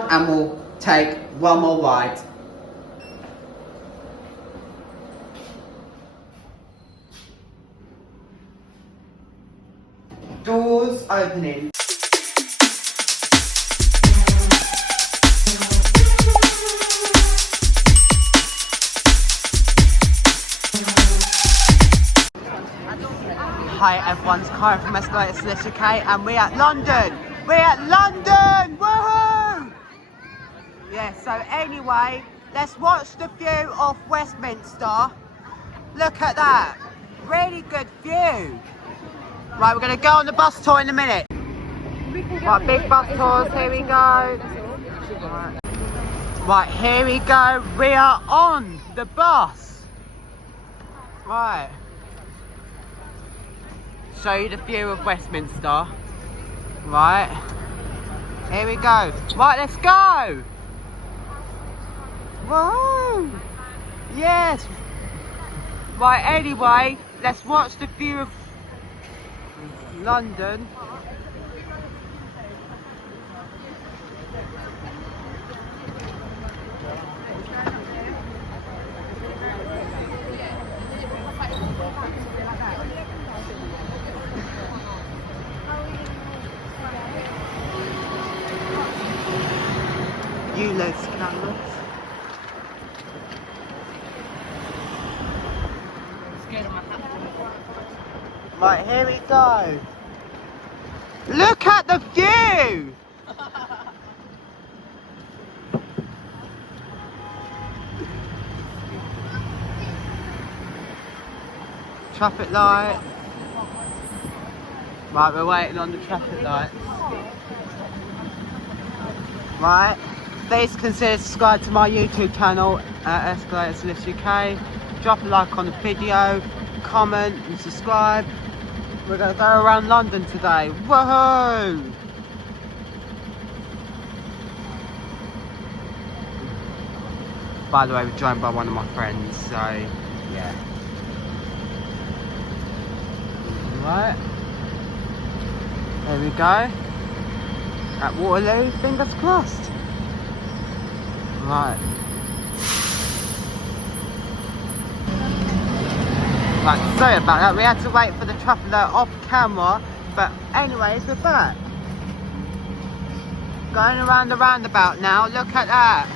and we'll take one more ride. Doors opening. Hi everyone, it's Karen from Westminster Peir and we're at London! We're at London! Woohoo! Yeah, so anyway, let's watch the view of Westminster. Look at that! Really good view! Right, we're going to go on the bus tour in a minute. Right, big bus tours, here we go. Right, here we go, we are on the bus. Right. Show you the view of Westminster. Right. Here we go. Right, let's go. Whoa. Yes. Right, anyway, let's watch the view of London. Los candles. Right, here we go. Look at the view! Traffic light. Right, we're waiting on the traffic lights. Right. Please consider subscribe to my YouTube channel at Escalators List UK. Drop a like on the video, comment and subscribe. We're going to go around London today. Woohoo! By the way, we're joined by one of my friends, so yeah. Right. There we go. At Waterloo, fingers crossed. Right. Right, sorry about that. We had to wait for the traffic light off camera, but anyways, we're back. Going around the roundabout now. Look at that.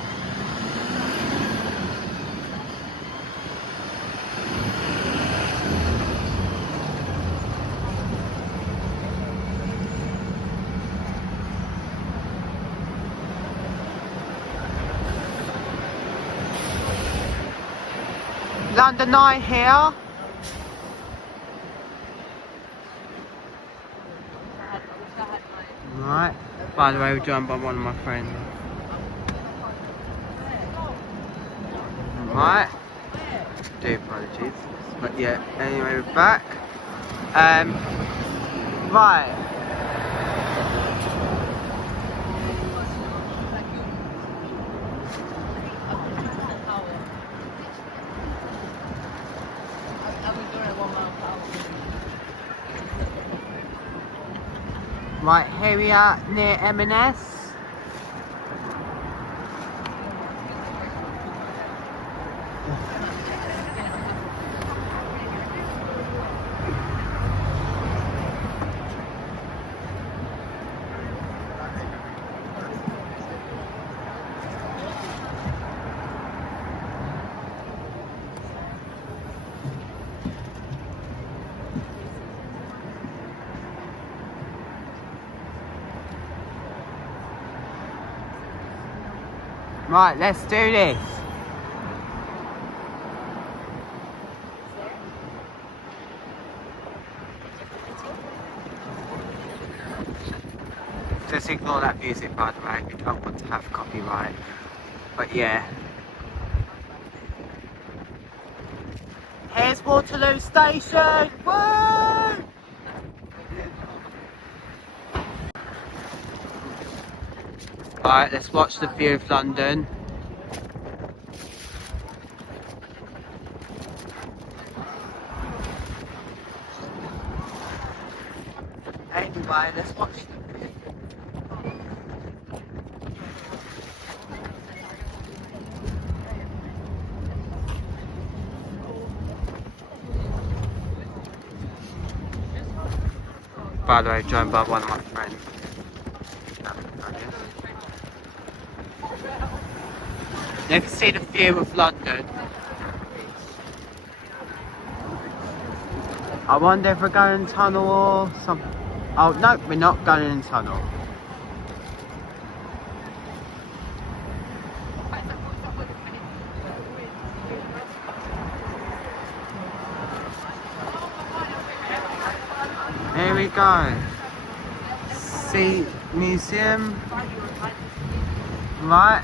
London Eye here. Right. By the way, we're joined by one of my friends. Right. Do apologies. But yeah, anyway, we're back. Right. Right, here we are near M&S. Right, let's do this. Just ignore that music, by the way. We don't want to have copyright. But yeah. Here's Waterloo Station. Woo! Alright, let's watch the view of London. Anyway, let's watch the view. By the way, joined by one of my friends. You can see the view of London. I wonder if we're going in tunnel or something. Oh no, we're not going in tunnel. Here we go. See museum. Right.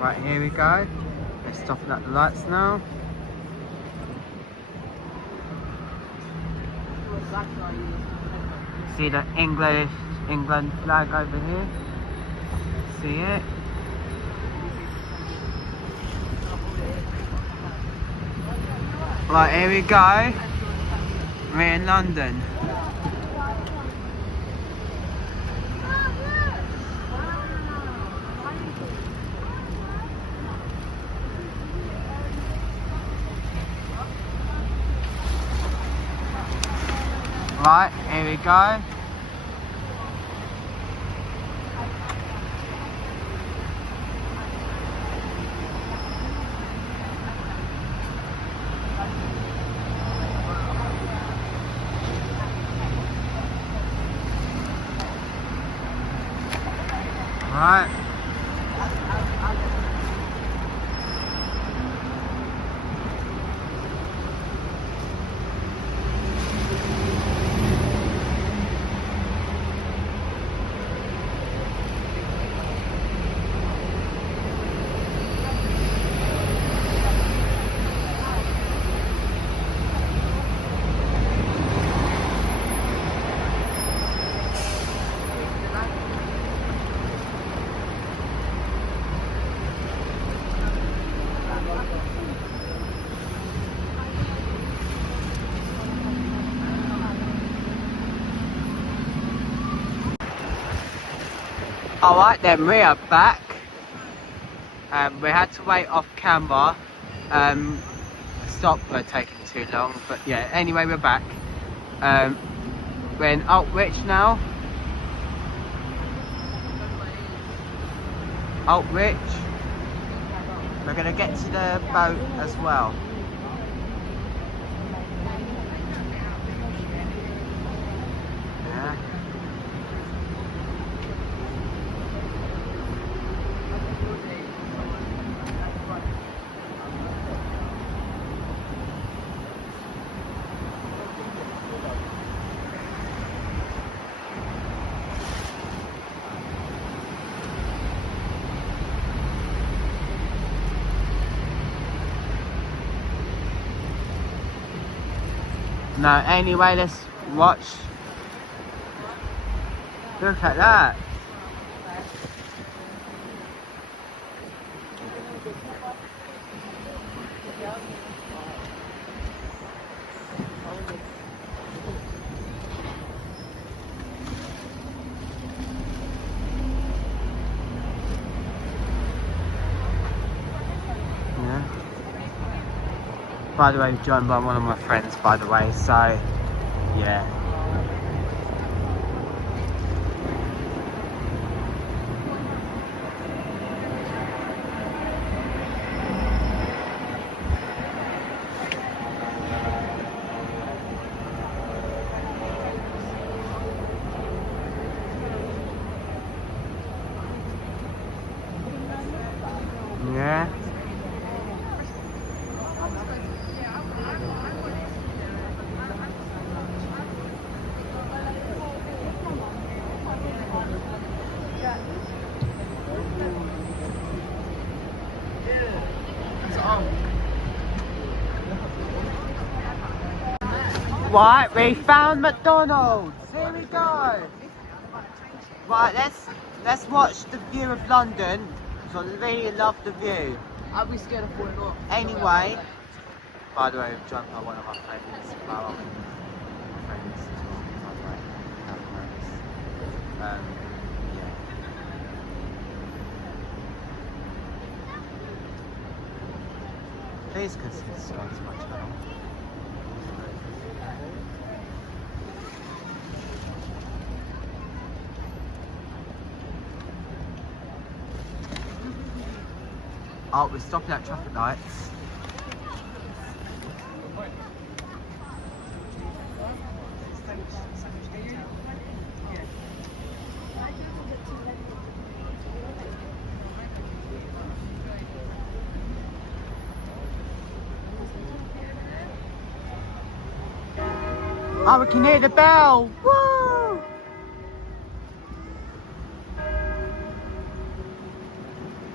Right, here we go. They're stopping at the lights now. See the England flag over here? See it? Right, here we go. We're in London. Right, here we go. Right. Alright then, we are back. We had to wait off camera. Stop for taking too long, but yeah, anyway, we're back. We're in Altwich now. Altwich. We're going to get to the boat as well. Yeah. No, anyway, let's watch. Look at that. By the way, joined by one of my friends, by the way, so yeah. Yeah. Right, we found McDonald's. Here we go. Right, let's watch the view of London. So I really love the view. I'll be scared of falling off. Anyway, By the way, we've jumped on one of our favourites, our favourites as well, by the way, Tower Peir. Yeah. Please consider subscribing to my channel. Oh, we're stopping at traffic lights. Oh, we can hear the bell! Woo!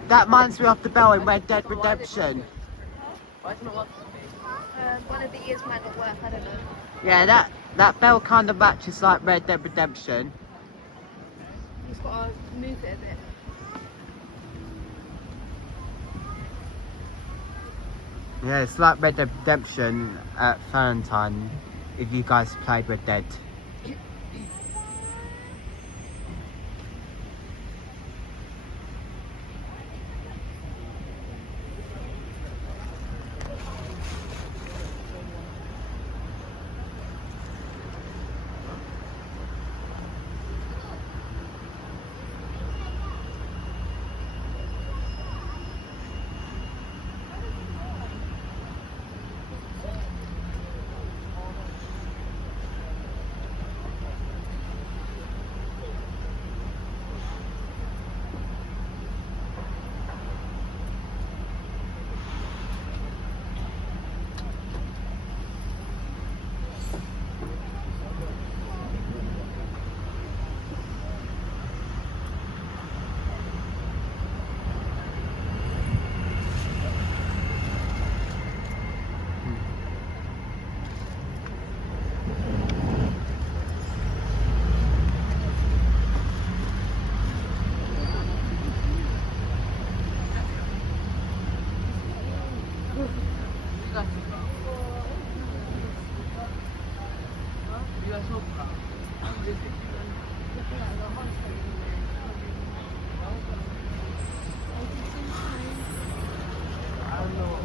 That reminds me of the bell in Red Dead Redemption. One of the ears might not work, I don't know. Yeah, that bell kind of matches like Red Dead Redemption. You've got to move it a bit. Yeah, it's like Red Dead Redemption at Valentine, if you guys played Red Dead.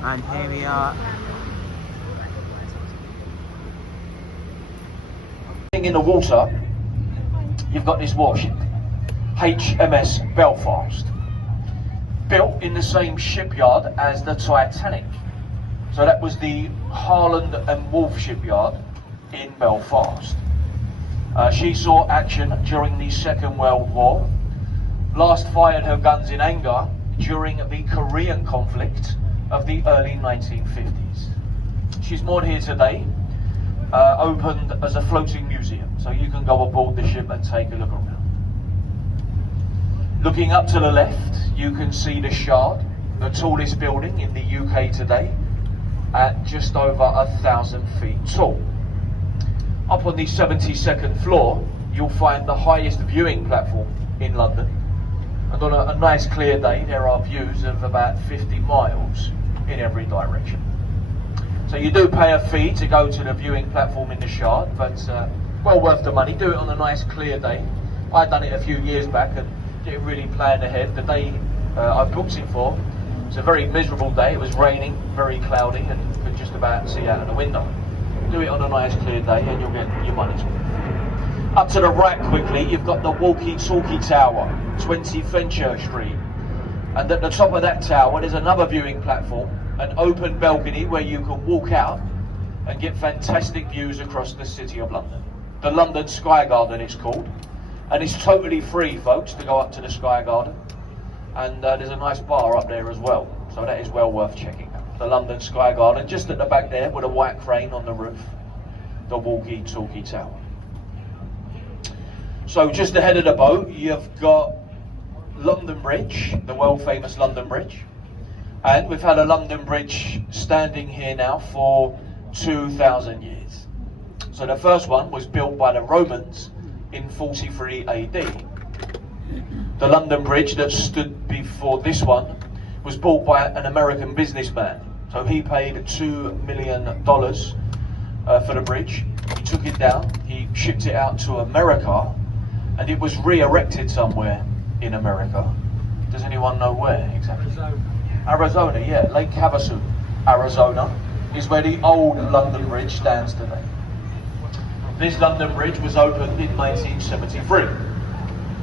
And here we are. In the water, you've got this warship, HMS Belfast, built in the same shipyard as the Titanic. So that was the Harland and Wolff shipyard in Belfast. She saw action during the Second World War, last fired her guns in anger during the Korean conflict of the early 1950s. She's moored here today, opened as a floating museum, so you can go aboard the ship and take a look around. Looking up to the left, you can see the Shard, the tallest building in the UK today, at just over 1,000 feet tall. Up on the 72nd floor, you'll find the highest viewing platform in London. And on a nice clear day, there are views of about 50 miles in every direction. So you do pay a fee to go to the viewing platform in the Shard, but well worth the money. Do it on a nice clear day. I'd done it a few years back and didn't really plan ahead. The day I booked it for, it was a very miserable day. It was raining, very cloudy, and you could just about see out of the window. Do it on a nice clear day and you'll get your money's worth. Up to the right quickly, you've got the Walkie-Talkie Tower, 20 Fenchurch Street. And at the top of that tower, there's another viewing platform, an open balcony where you can walk out and get fantastic views across the City of London. The London Sky Garden it's called. And it's totally free, folks, to go up to the Sky Garden. And there's a nice bar up there as well. So that is well worth checking out. The London Sky Garden, just at the back there with a white crane on the roof. The Walkie-Talkie Tower. So just ahead of the boat, you've got London Bridge, the world famous London Bridge. And we've had a London Bridge standing here now for 2,000 years. So the first one was built by the Romans in 43 AD. The London Bridge that stood before this one was built by an American businessman So he paid $2 million for the bridge. He took it down, he shipped it out to America, and it was re-erected somewhere in America. Does anyone know where exactly? Arizona, yeah. Lake Havasu, Arizona, is where the old London Bridge stands today. This London Bridge was opened in 1973.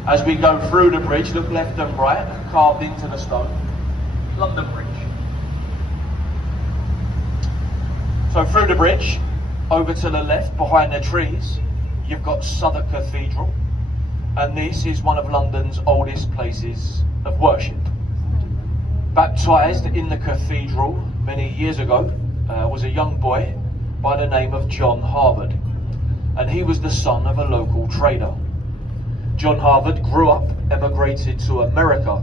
As we go through the bridge, look left and right, carved into the stone, London Bridge. So through the bridge, over to the left, behind the trees, you've got Southwark Cathedral, and this is one of London's oldest places of worship. Baptised in the cathedral many years ago was a young boy by the name of John Harvard, and he was the son of a local trader. John Harvard grew up, emigrated to America,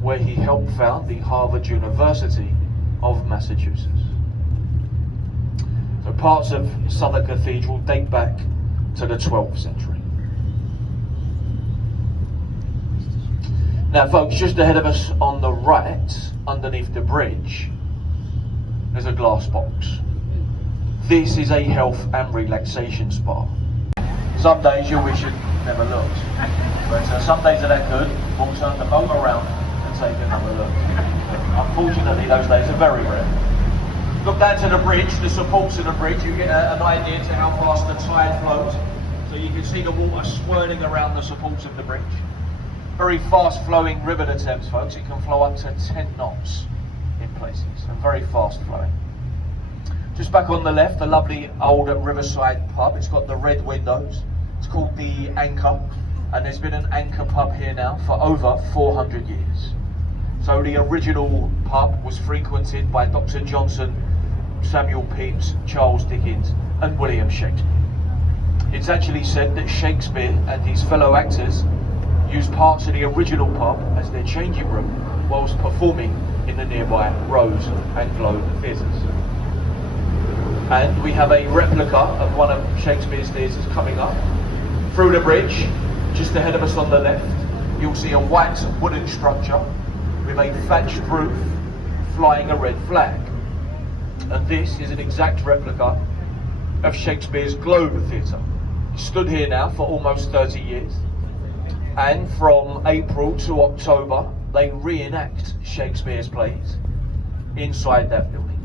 where he helped found the Harvard University of Massachusetts. So parts of Southwark Cathedral date back to the 12th century. Now folks, just ahead of us on the right, underneath the bridge, there's a glass box. This is a health and relaxation spa. Some days you wish you'd never looked, but some days are that good, we'll turn the boat around and take another look. Unfortunately, those days are very rare. Look down to the bridge, the supports of the bridge, you get an idea to how fast the tide flows. So you can see the water swirling around the supports of the bridge. Very fast flowing river the Thames, folks. It can flow up to 10 knots in places, and very fast flowing. Just back on the left, a lovely old riverside pub. It's got the red windows. It's called the Anchor, and there's been an Anchor pub here now for over 400 years. So the original pub was frequented by Dr. Johnson, Samuel Pepys, Charles Dickens and William Shakespeare. It's actually said that Shakespeare and his fellow actors used parts of the original pub as their changing room whilst performing in the nearby Rose and Globe theatres. And we have a replica of one of Shakespeare's theatres coming up. Through the bridge, just ahead of us on the left, you'll see a white wooden structure with a thatched roof flying a red flag. And this is an exact replica of Shakespeare's Globe Theatre. It stood here now for almost 30 years. And from April to October, they reenact Shakespeare's plays inside that building.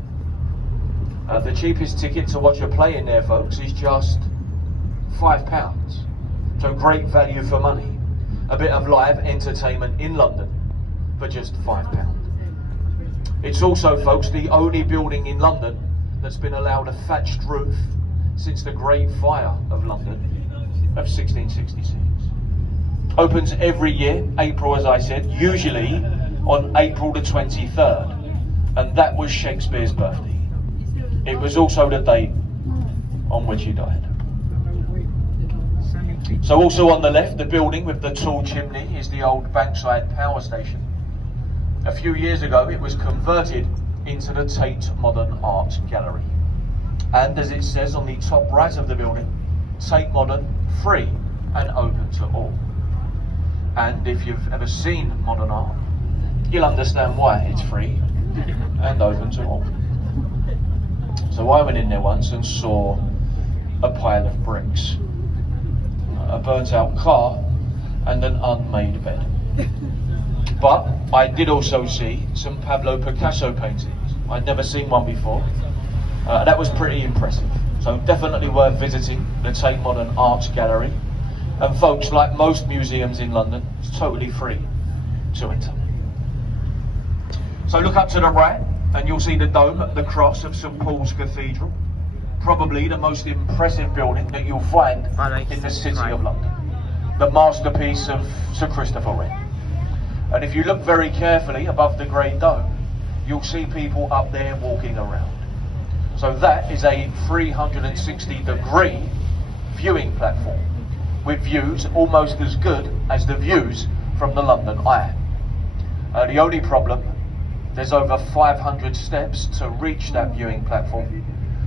The cheapest ticket to watch a play in there, folks, is just £5. So great value for money. A bit of live entertainment in London for just £5. It's also, folks, the only building in London that's been allowed a thatched roof since the Great Fire of London of 1666. Opens every year, April as I said, usually on April the 23rd, and that was Shakespeare's birthday. It was also the date on which he died. So also on the left, the building with the tall chimney is the old Bankside Power Station. A few years ago it was converted into the Tate Modern Art Gallery. And as it says on the top right of the building, Tate Modern, free and open to all. And if you've ever seen modern art, you'll understand why it's free and open to all. So I went in there once and saw a pile of bricks, a burnt out car and an unmade bed. But I did also see some Pablo Picasso paintings. I'd never seen one before. That was pretty impressive. So definitely worth visiting the Tate Modern Art Gallery. And folks, like most museums in London, it's totally free to enter. So look up to the right and you'll see the dome, the cross of St Paul's Cathedral. Probably the most impressive building that you'll find in the city of London. The masterpiece of Sir Christopher Wren. And if you look very carefully above the Great Dome, you'll see people up there walking around. So that is a 360-degree viewing platform with views almost as good as the views from the London Eye. The only problem, there's over 500 steps to reach that viewing platform.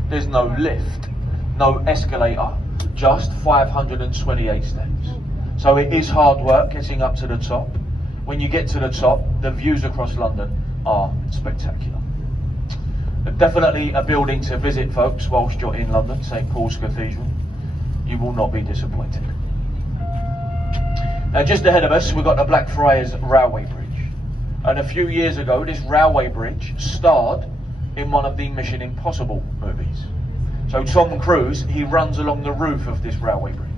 There's no lift, no escalator, just 528 steps. So it is hard work getting up to the top. When you get to the top, the views across London are spectacular. Definitely a building to visit, folks, whilst you're in London, St Paul's Cathedral. You will not be disappointed. Now, just ahead of us, we've got the Blackfriars Railway Bridge. And a few years ago, this railway bridge starred in one of the Mission Impossible movies. So Tom Cruise, he runs along the roof of this railway bridge.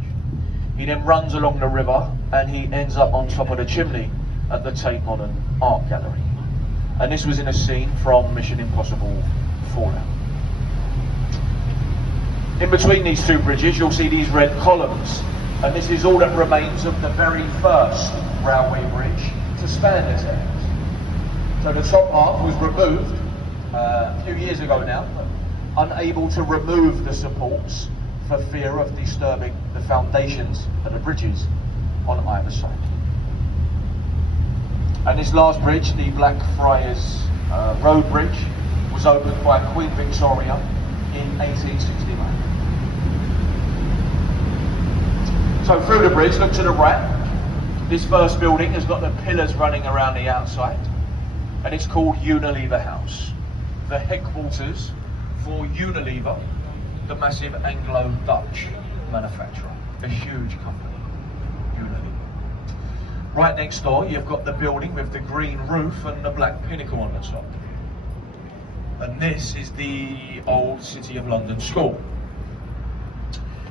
He then runs along the river and he ends up on top of the chimney at the Tate Modern Art Gallery. And this was in a scene from Mission Impossible Fallout. In between these two bridges, you'll see these red columns, and this is all that remains of the very first railway bridge to span the Thames. So the top half was removed a few years ago now, unable to remove the supports for fear of disturbing the foundations of the bridges on either side. And this last bridge, the Blackfriars Road Bridge, was opened by Queen Victoria in 1869. So through the bridge, look to the right. This first building has got the pillars running around the outside, and it's called Unilever House, the headquarters for Unilever, the massive Anglo-Dutch manufacturer, a huge company, Unilever. Right next door, you've got the building with the green roof and the black pinnacle on the top. And this is the old City of London School,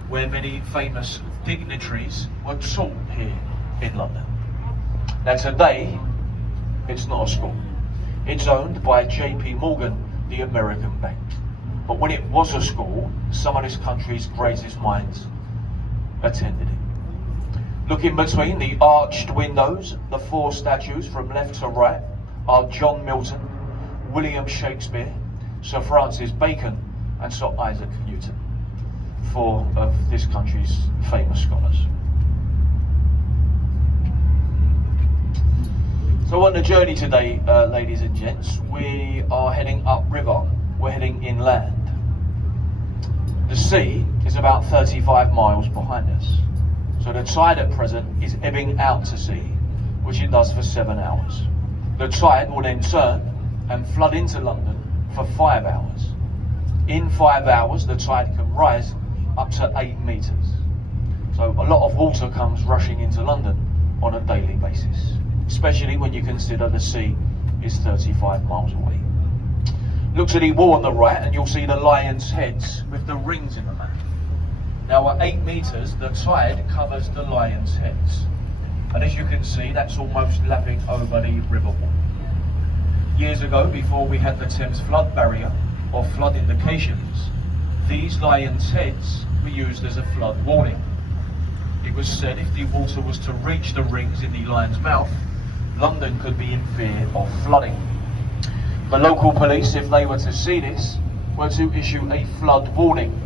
where many famous dignitaries were taught here in London. Now today, it's not a school. It's owned by JP Morgan, the American bank. But when it was a school, some of this country's greatest minds attended it. Look in between the arched windows, the four statues from left to right are John Milton, William Shakespeare, Sir Francis Bacon and Sir Isaac Newton, four of this country's famous scholars. So on the journey today, ladies and gents, we are heading upriver, we're heading inland. The sea is about 35 miles behind us. So the tide at present is ebbing out to sea, which it does for 7 hours. The tide will then turn and flood into London for 5 hours. In 5 hours, the tide can rise up to 8 meters. So a lot of water comes rushing into London on a daily basis, especially when you consider the sea is 35 miles away. Look to the wall on the right and you'll see the lions' heads with the rings in the map. Now at 8 meters, the tide covers the lions' heads. And as you can see, that's almost lapping over the river wall. Years ago, before we had the Thames flood barrier or flood indications, these lions' heads were used as a flood warning. It was said if the water was to reach the rings in the lion's mouth, London could be in fear of flooding. The local police, if they were to see this, were to issue a flood warning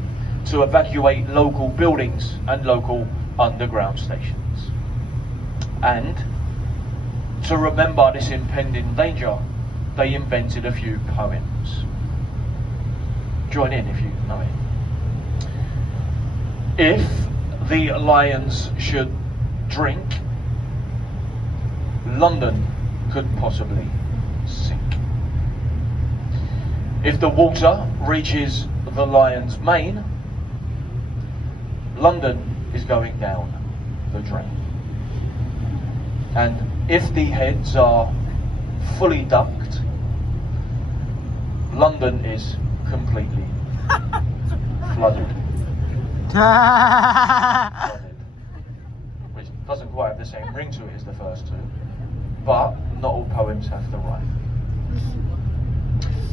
to evacuate local buildings and local underground stations. And to remember this impending danger, they invented a few poems. Join in if you know it. If the lions should drink, London could possibly sink. If the water reaches the lion's mane, London is going down the drain. And if the heads are fully ducked, London is completely flooded. Which doesn't quite have the same ring to it as the first two, but not all poems have to rhyme.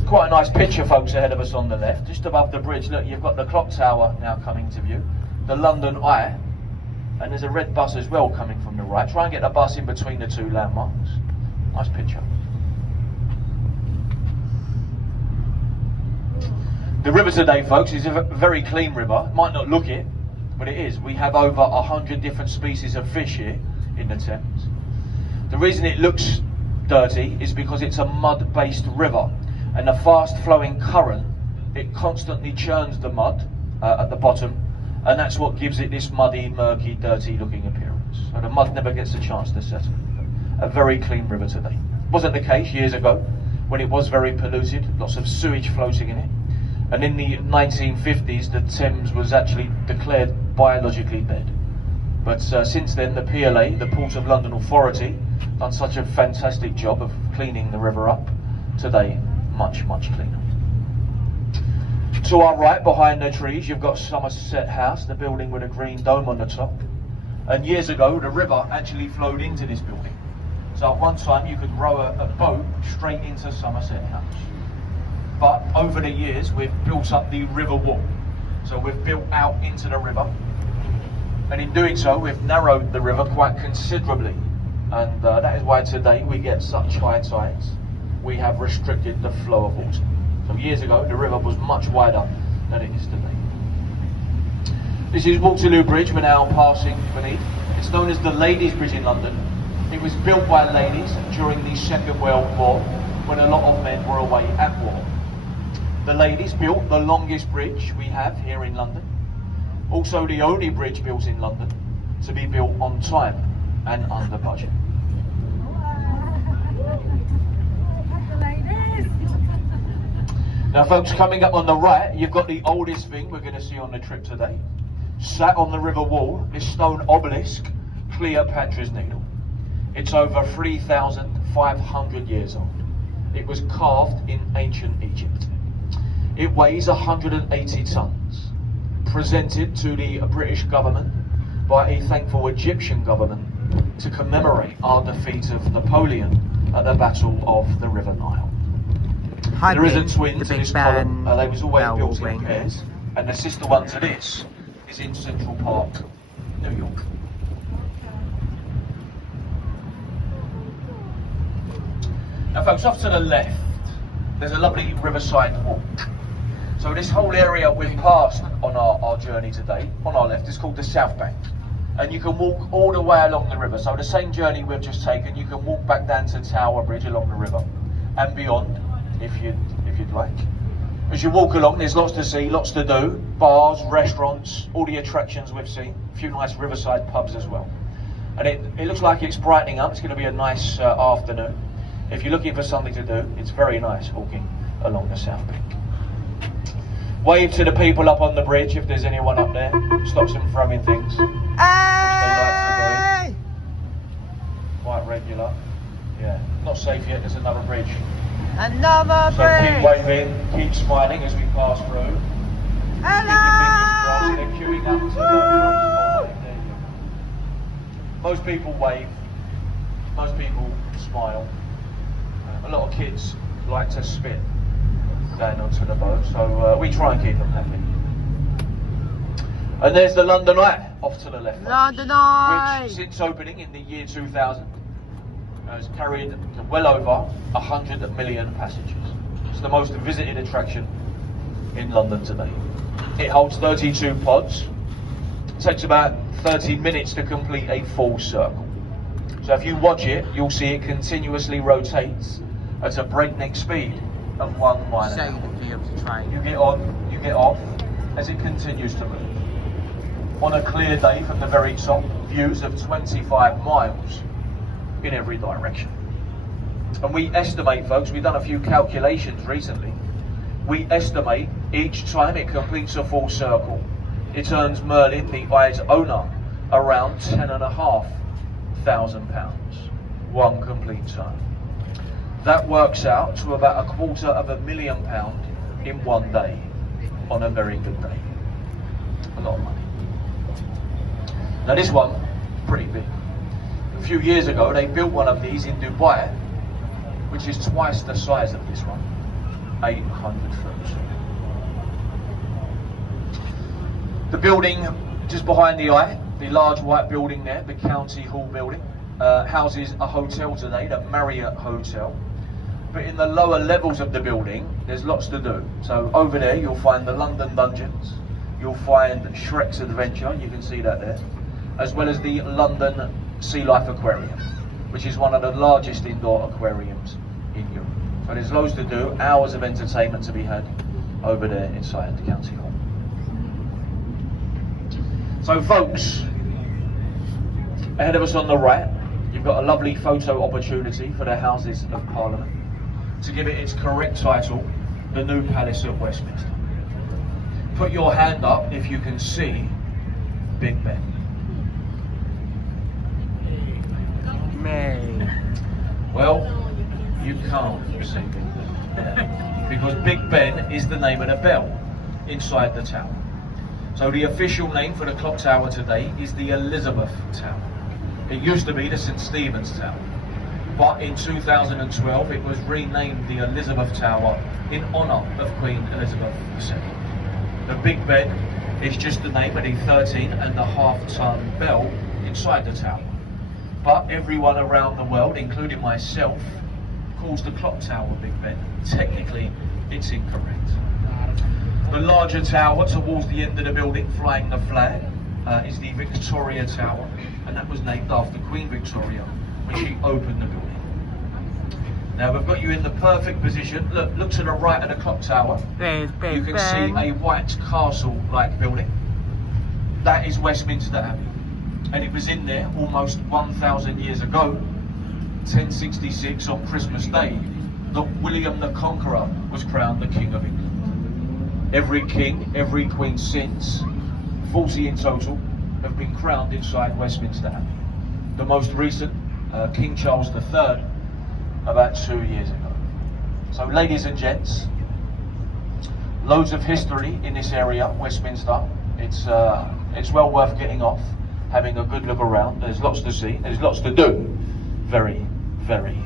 Quite a nice picture, folks, ahead of us on the left, just above the bridge. Look, you've got the clock tower now coming to view, the London Eye, and there's a red bus as well coming from the right. Try and get the bus in between the two landmarks. Nice picture. The river today, folks, is a very clean river. It might not look it, but it is. We have over 100 different species of fish here in the Thames. The reason it looks dirty is because it's a mud-based river, and the fast-flowing current, it constantly churns the mud at the bottom, and that's what gives it this muddy, murky, dirty-looking appearance. So the mud never gets a chance to settle. A very clean river today. Wasn't the case years ago when it was very polluted, lots of sewage floating in it. And in the 1950s, the Thames was actually declared biologically dead. But since then, the PLA, the Port of London Authority, done such a fantastic job of cleaning the river up. Today, much, much cleaner. To our right, behind the trees, you've got Somerset House, the building with a green dome on the top. And years ago, the river actually flowed into this building. So at one time, you could row a boat straight into Somerset House. But over the years, we've built up the river wall. So we've built out into the river. And in doing so, we've narrowed the river quite considerably. And that is why today we get such high tides. We have restricted the flow of water. So years ago, the river was much wider than it is today. This is Waterloo Bridge we're now passing beneath. It's known as the Ladies' Bridge in London. It was built by ladies during the Second World War, when a lot of men were away at war. The ladies built the longest bridge we have here in London. Also the only bridge built in London to be built on time and under budget. Now folks, coming up on the right, you've got the oldest thing we're going to see on the trip today. Sat on the river wall, this stone obelisk, Cleopatra's Needle. It's over 3,500 years old. It was carved in ancient Egypt. It weighs 180 tons. Presented to the British government by a thankful Egyptian government to commemorate our defeat of Napoleon at the Battle of the River Nile. There isn't twins in this column, they was always built in pairs, and the sister one to this is in Central Park, New York. Now folks, off to the left, there's a lovely riverside walk. So this whole area we've passed on our journey today, on our left, is called the South Bank. And you can walk all the way along the river. So the same journey we've just taken, you can walk back down to Tower Bridge along the river and beyond, if you'd like. As you walk along, there's lots to see, lots to do. Bars, restaurants, all the attractions we've seen. A few nice riverside pubs as well. And it looks like it's brightening up. It's going to be a nice afternoon. If you're looking for something to do, it's very nice walking along the South Bank. Wave to the people up on the bridge if there's anyone up there. Stops them throwing things. Hey! Quite regular. Yeah, not safe yet, there's another bridge. Another So bridge! keep waving, keep smiling as we pass through. Hello! Keep your fingers crossed, they're queuing up to the front. There you go. Most people wave, most people smile. A lot of kids like to spit going onto the boat, so we try and keep them happy. And there's the London Eye off to the left, London Eye! which since opening in the year 2000 has carried well over 100 million passengers. It's the most visited attraction in London today. It holds 32 pods. It takes about 30 minutes to complete a full circle. So if you watch it, you'll see it continuously rotates at a breakneck speed of 1 mile an hour. the view of the train. You get on, you get off, as it continues to move. On a clear day from the very top, views of 25 miles in every direction. And we estimate, folks, we've done a few calculations recently, we estimate each time it completes a full circle, it earns Merlin, the Eye's owner, around £10,500, one complete time. That works out to about £250,000 in one day, on a very good day. A lot of money. Now this one, pretty big. A few years ago they built one of these in Dubai, which is twice the size of this one, 800 foot. The building just behind the Eye, the large white building there, the County Hall building, houses a hotel today, the Marriott Hotel. But in the lower levels of the building, there's lots to do. So over there, you'll find the London Dungeons, you'll find Shrek's Adventure, you can see that there, as well as the London Sea Life Aquarium, which is one of the largest indoor aquariums in Europe. So there's loads to do, hours of entertainment to be had over there inside the County Hall. So folks, ahead of us on the right, you've got a lovely photo opportunity for the Houses of Parliament. to give it its correct title, the New Palace of Westminster. Put your hand up if you can see Big Ben. Me. Well, you can't see Big Ben. Because Big Ben is the name of the bell inside the tower. So the official name for the clock tower today is the Elizabeth Tower. It used to be the St. Stephen's Tower. But in 2012 it was renamed the Elizabeth Tower in honour of Queen Elizabeth II. The Big Ben is just the name of the 13.5-ton bell inside the tower. But everyone around the world, including myself, calls the clock tower Big Ben. Technically, it's incorrect. The larger tower towards the end of the building, flying the flag, is the Victoria Tower, and that was named after Queen Victoria when she opened the building. Now we've got you in the perfect position. Look to the right of the clock tower. There's Big You can Ben. see a white castle-like building. That is Westminster Abbey, and it was in there almost 1,000 years ago, 1066 on Christmas Day, that William the Conqueror was crowned the King of England. Every king, every queen since, 40 in total, have been crowned inside Westminster Abbey. The most recent, King Charles III, about 2 years ago. So ladies and gents, loads of history in this area, Westminster. It's well worth getting off, having a good look around. There's lots to see, there's lots to do. Very, very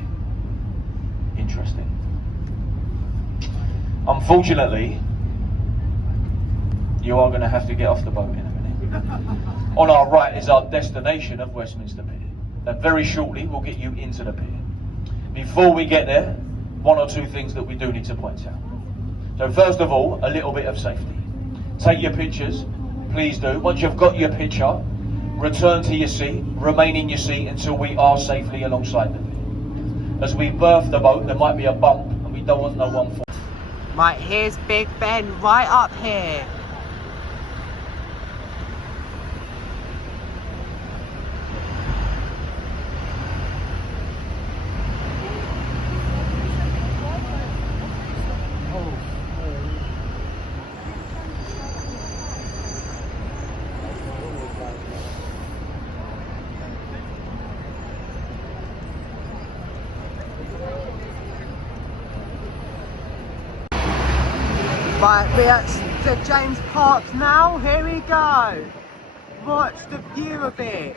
interesting. Unfortunately, you are going to have to get off the boat in a minute. On our right is our destination of Westminster Peir. And very shortly we'll get you into the pier. Before we get there, one or two things that we do need to point out. So first of all, a little bit of safety. Take your pictures, please do. Once you've got your picture, return to your seat, remain in your seat until we are safely alongside the pier. As we berth the boat, there might be a bump, and we don't want no one falling. Right, here's Big Ben right up here. Right, we're at St James Park now. Here we go. Watch the view of it.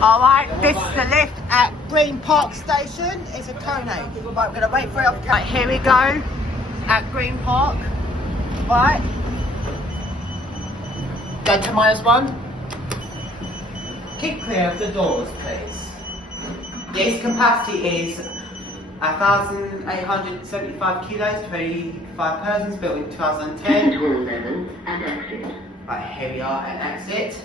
Alright, this is the lift at Green Park Station. It's a Coney. Right, we're going to wait for it. Right, here we go at Green Park. Right. Go to -1. Keep clear of the doors, please. This capacity is 1,875 kilos, 25 persons, built in 2010. And exit. Right, here we are at exit.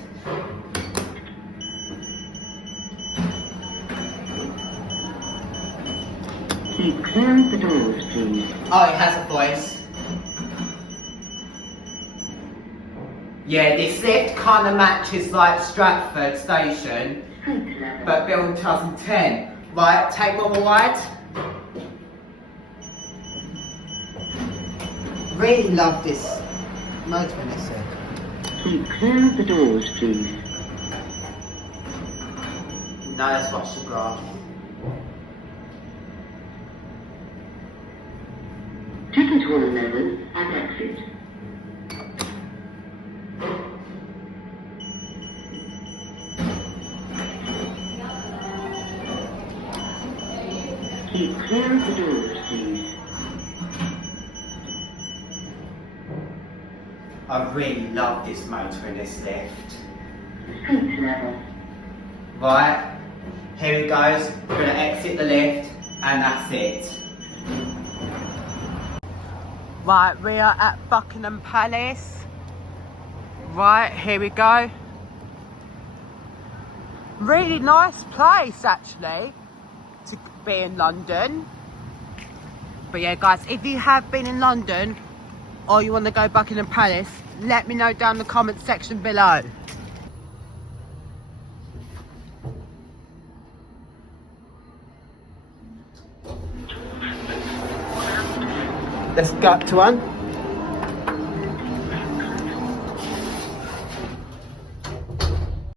Keep clear of the doors, please. Oh, it has a voice. Yeah, this lift kind of matches like Stratford Station, but built in 2010. Right, take one more ride. Really love this motor, Vanessa. Keep clear of the doors, please. No, let's watch the graph. Ticket hall 11 and exit. Keep clear of the doors, please. I really love this motor in this lift. street level. Right, here it goes. We're going to exit the lift, and that's it. Right, we are at Buckingham Palace. Right, here we go. Really nice place, actually, to be in London. But yeah, guys, if you have been in London or you want to go Buckingham Palace, let me know down in the comment section below. Let's go up to one.